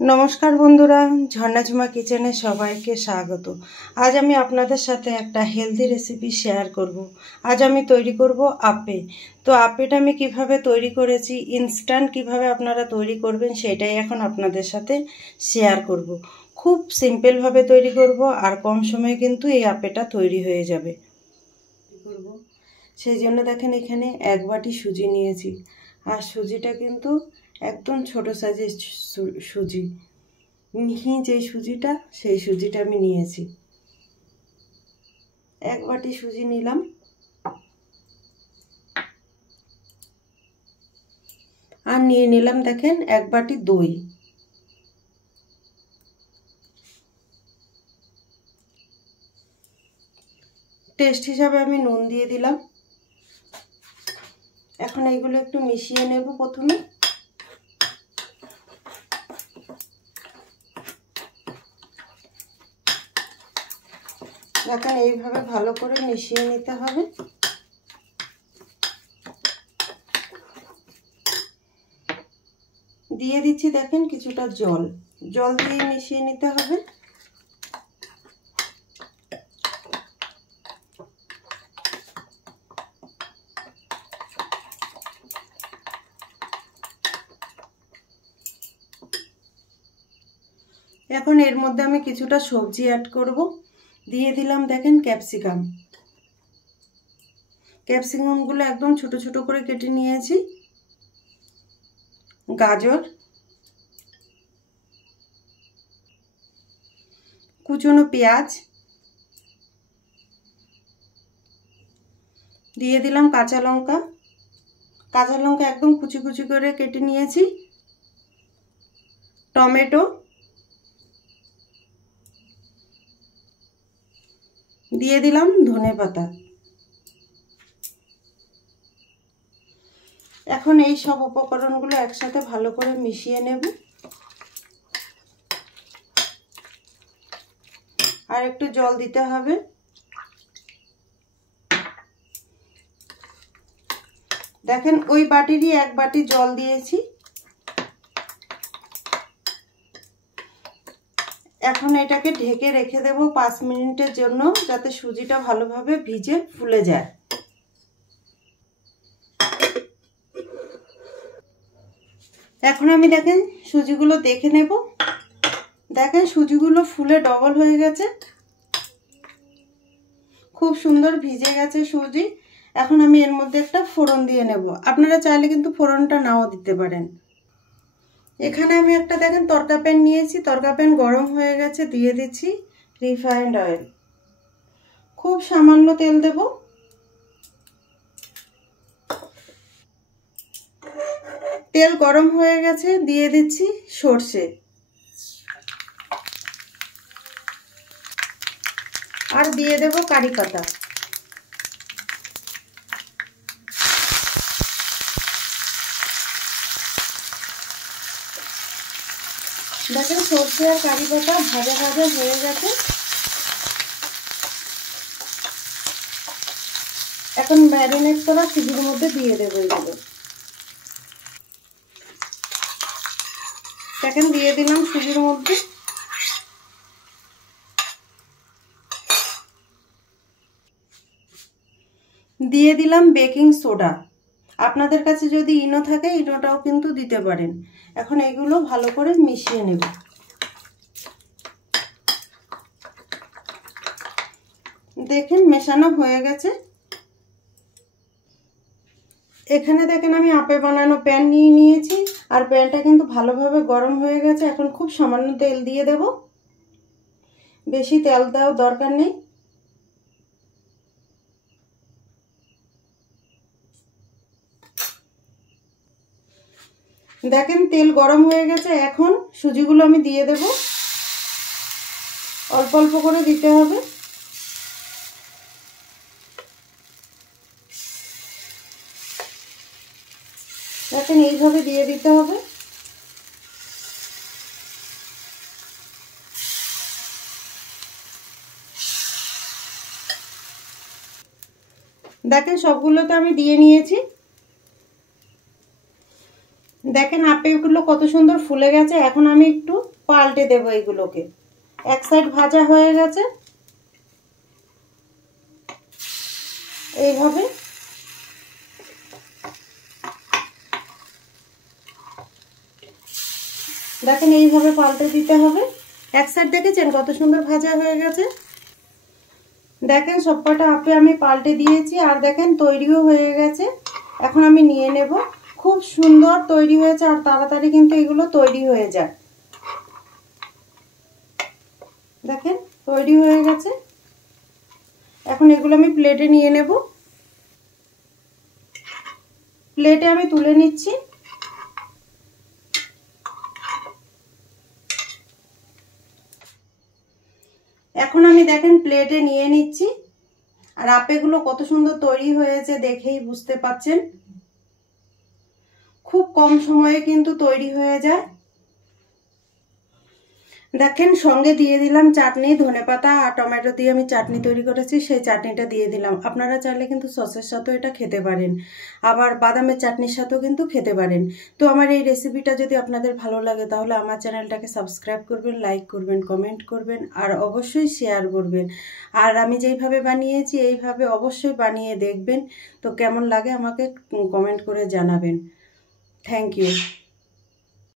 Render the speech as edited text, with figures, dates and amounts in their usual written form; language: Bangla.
নমস্কার বন্ধুরা, ঝর্ণাঝুমা কিচেনে সবাইকে স্বাগত। আজ আমি আপনাদের সাথে একটা হেলদি রেসিপি শেয়ার করব। আজ আমি তৈরি করব আপে। তো আপেটা আমি কিভাবে তৈরি করেছি, ইনস্ট্যান্ট কিভাবে আপনারা তৈরি করবেন সেটাই এখন আপনাদের সাথে শেয়ার করব। খুব সিম্পলভাবে তৈরি করব আর কম সময়ে কিন্তু এই আপেটা তৈরি হয়ে যাবে। সেই জন্য দেখেন এখানে 1 বাটি সুজি নিয়েছি। আর সুজিটা কিন্তু একদম ছোট সাইজের সুজি, মিহি যে সুজিটা সেই সুজিটা আমি নিয়েছি। 1 বাটি সুজি নিলাম। আর নিয়ে নিলাম দেখেন 1 বাটি দই। টেস্ট হিসাবে আমি নুন দিয়ে দিলাম। এখন এইগুলো একটু মিশিয়ে নেব। প্রথমে দেখেন এইভাবে ভালো করে মিশিয়ে নিতে হবে। দিয়ে দিচ্ছি দেখেন কিছুটা জল দিয়ে মিশিয়ে নিতে হবে। এখন এর মধ্যে আমি কিছুটা সবজি অ্যাড করব। দিয়ে দিলাম দেখেন ক্যাপসিকামগুলো একদম ছোট ছোট করে কেটে নিয়েছি। গাজর, কুচনো পেঁয়াজ, দিয়ে দিলাম কাঁচা লঙ্কা একদম কুচি কুচি করে কেটে নিয়েছি। টমেটো, দিয়ে দিলাম ধনেপাতা। এখন এই সব উপকরণগুলো একসাথে ভালো করে মিশিয়ে নেব। আর একটু জল দিতে হবে। দেখেন ওই বাটিরই 1 বাটি জল দিয়েছি। এখন এটাকে ঢেকে রেখে দেব 5 মিনিটের জন্য, যাতে সুজিটা ভালোভাবে ভিজে ফুলে যায়। এখন আমি দেখেন সুজিগুলো দেখে নেব। দেখেন সুজিগুলো ফুলে ডবল হয়ে গেছে, খুব সুন্দর ভিজে গেছে সুজি। এখন আমি এর মধ্যে একটা ফোড়ন দিয়ে নেব। আপনারা চাইলে কিন্তু ফোড়নটা নাও দিতে পারেন। এখানে আমি একটা দেখেন তড়কা প্যান নিয়েছি। তড়কা প্যান গরম হয়ে গেছে, দিয়ে দিচ্ছি রিফাইন্ড অয়েল। খুব সামান্য তেল দেব। তেল গরম হয়ে গেছে, দিয়ে দিচ্ছি সর্ষে আর দিয়ে দেব কারি পাতা। দেখেন সর্ষে আর কারি পাতা ভাজা ভাজা হয়ে গেছে। এখন ম্যারিনেট করা সুজির মধ্যে দিয়ে দেবো এগুলো। দেখেন দিয়ে দিলাম সুজির মধ্যে। দিয়ে দিলাম বেকিং সোডা। আপনাদের কাছে যদি ইনো থাকে ইনোটাও কিন্তু দিতে পারেন। এখন এগুলো ভালো করে মিশিয়ে নেব। দেখেন মেশানো হয়ে গেছে। এখানে দেখেন আমি আপে বানানো প্যান নিয়ে নিয়েছি। আর প্যানটা কিন্তু ভালোভাবে গরম হয়ে গেছে। এখন খুব সামান্য তেল দিয়ে দেব। বেশি তেল দেওয়ার দরকার নেই। দেখেন তেল গরম হয়ে গেছে। এখন সুজিগুলো আমি দিয়ে দেব। অল্প অল্প করে দিতে হবে। দেখেন এইভাবে দিয়ে দিতে হবে। দেখেন সবগুলো তো আমি দিয়ে নিয়েছি। দেখেন আঁপেগুলো কত সুন্দর ফুলে গেছে। এখন আমি একটু পাল্টে দেবো এগুলোকে। এক সাইড ভাজা হয়ে গেছে, এইভাবে দেখেন, এইভাবে পাল্টে দিতে হবে। এক সাইড দেখেছেন কত সুন্দর ভাজা হয়ে গেছে। দেখেন সবকটা আপে আমি পাল্টে দিয়েছি, আর দেখেন তৈরিও হয়ে গেছে। এখন আমি নিয়ে নেব। খুব সুন্দর তৈরি হয়েছে, আর তাড়াতাড়ি কিন্তু এগুলো তৈরি হয়ে যায়। দেখেন তৈরি হয়ে গেছে। এখন এগুলো আমি প্লেটে নিয়ে নেব। প্লেটে আমি তুলে নিচ্ছি। এখন আমি দেখেন প্লেটে নিয়ে নিচ্ছি। আর আপেগুলো কত সুন্দর তৈরি হয়েছে দেখেই বুঝতে পাচ্ছেন। খুব কম সময়ে কিন্তু তৈরি হয়ে যায়। দেখেন সঙ্গে দিয়ে দিলাম চাটনি, ধনেপাতা আর টমেটো দিয়ে আমি চাটনি তৈরি করেছি, সেই চাটনিটা দিয়ে দিলাম। আপনারা চাইলে কিন্তু সসের সাথেও এটা খেতে পারেন, আবার বাদামের চাটনির সাথেও কিন্তু খেতে পারেন। তো আমার এই রেসিপিটা যদি আপনাদের ভালো লাগে তাহলে আমার চ্যানেলটাকে সাবস্ক্রাইব করবেন, লাইক করবেন, কমেন্ট করবেন, আর অবশ্যই শেয়ার করবেন। আর আমি যেইভাবে বানিয়েছি এইভাবে অবশ্যই বানিয়ে দেখবেন। তো কেমন লাগে আমাকে কমেন্ট করে জানাবেন। Thank you.